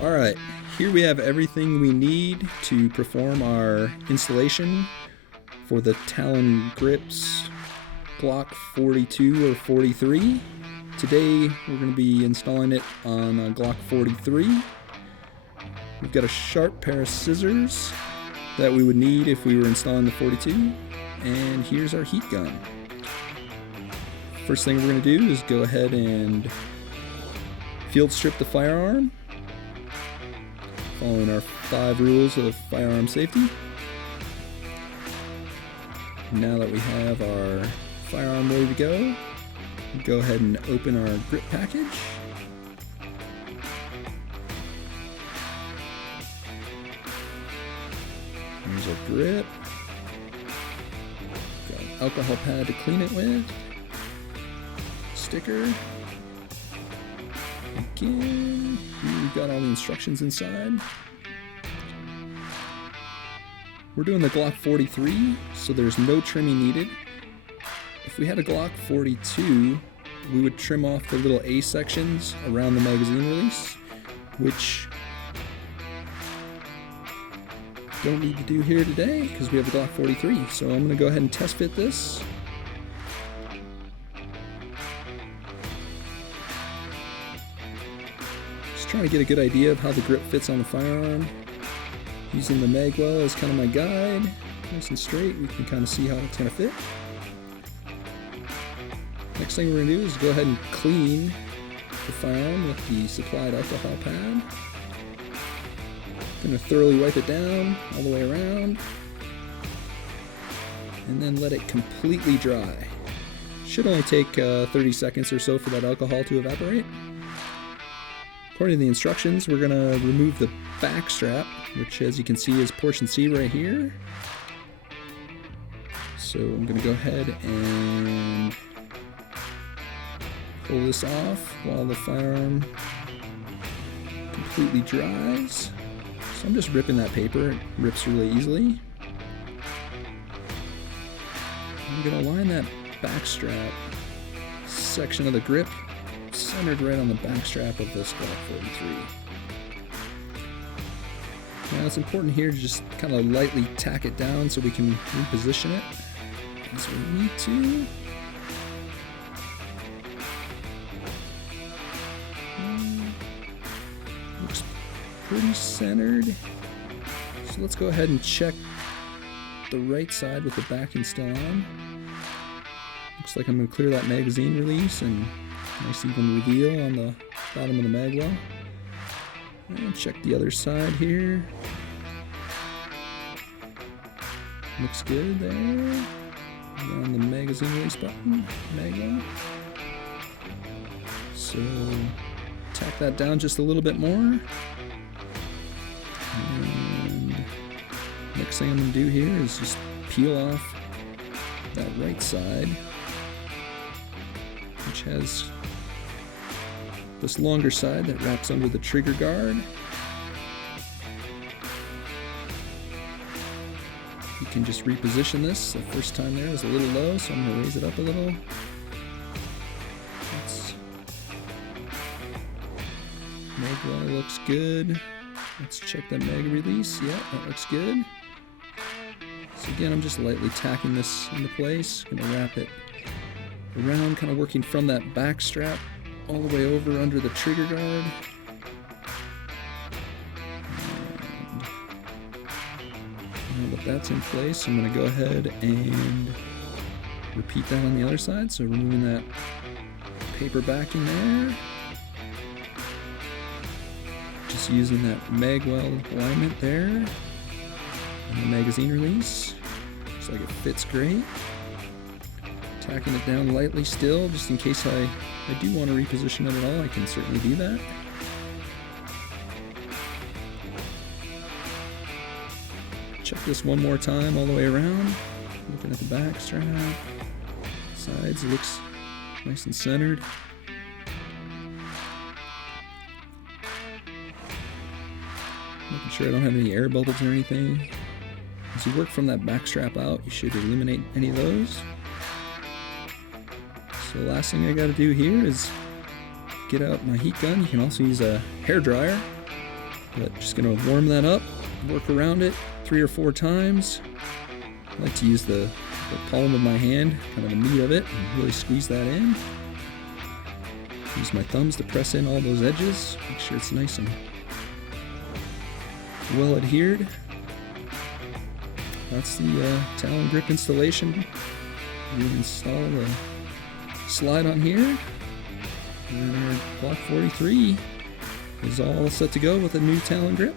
Alright, here we have everything we need to perform our installation for the Talon Grips Glock 42 or 43. Today we're going to be installing it on a Glock 43. We've got a sharp pair of scissors that we would need if we were installing the 42, and here's our heat gun. First thing we're going to do is go ahead and field strip the firearm, following our 5 rules of firearm safety. Now that we have our firearm ready to go ahead and open our grip package. Here's our grip. Got an alcohol pad to clean it with. Sticker. Again, here we've got all the instructions inside. We're doing the Glock 43, so there's no trimming needed. If we had a Glock 42, we would trim off the little A sections around the magazine release, which don't need to do here today because we have the Glock 43. So I'm going to go ahead and test fit this. Trying to get a good idea of how the grip fits on the firearm. Using the mag well as kind of my guide, nice and straight, we can kind of see how it's going to fit. Next thing we're going to do is go ahead and clean the firearm with the supplied alcohol pad. Going to thoroughly wipe it down all the way around, and then let it completely dry. Should only take 30 seconds or so for that alcohol to evaporate. According to the instructions, we're going to remove the back strap, which as you can see is portion C right here. So I'm going to go ahead and pull this off while the firearm completely dries. So I'm just ripping that paper, it rips really easily. I'm going to line that back strap section of the grip centered right on the back strap of this Glock 43. Now it's important here to just kind of lightly tack it down so we can reposition it as we need to. Looks pretty centered. So let's go ahead and check the right side with the backing still on. Looks like I'm going to clear that magazine release and nice even reveal on the bottom of the mag well. And check the other side here. Looks good there. Around the magazine release button, mag well. So tack that down just a little bit more. And next thing I'm going to do here is just peel off that right side, which has this longer side that wraps under the trigger guard. You can just reposition this. The first time there was a little low, so I'm going to raise it up a little. Mag well looks good. Let's check that mag release. Yep, that looks good. So again, I'm just lightly tacking this into place. I'm going to wrap it around, kind of working from that back strap all the way over under the trigger guard. And now that that's in place, I'm going to go ahead and repeat that on the other side. So removing that paper backing there. Just using that mag well alignment there. And the magazine release. Looks like it fits great. Tacking it down lightly still, just in case I do want to reposition it at all, I can certainly do that. Check this one more time all the way around. Looking at the back strap. Sides, it looks nice and centered. Making sure I don't have any air bubbles or anything. As you work from that back strap out, you should eliminate any of those. So the last thing I got to do here is get out my heat gun. You can also use a hair dryer. But just gonna warm that up, work around it 3 or 4 times. I like to use the palm of my hand, kind of the meat of it, and really squeeze that in. Use my thumbs to press in all those edges, make sure it's nice and well adhered. That's the Talon grip installation. We install the slide on here, and our Glock 43 is all set to go with a new Talon grip.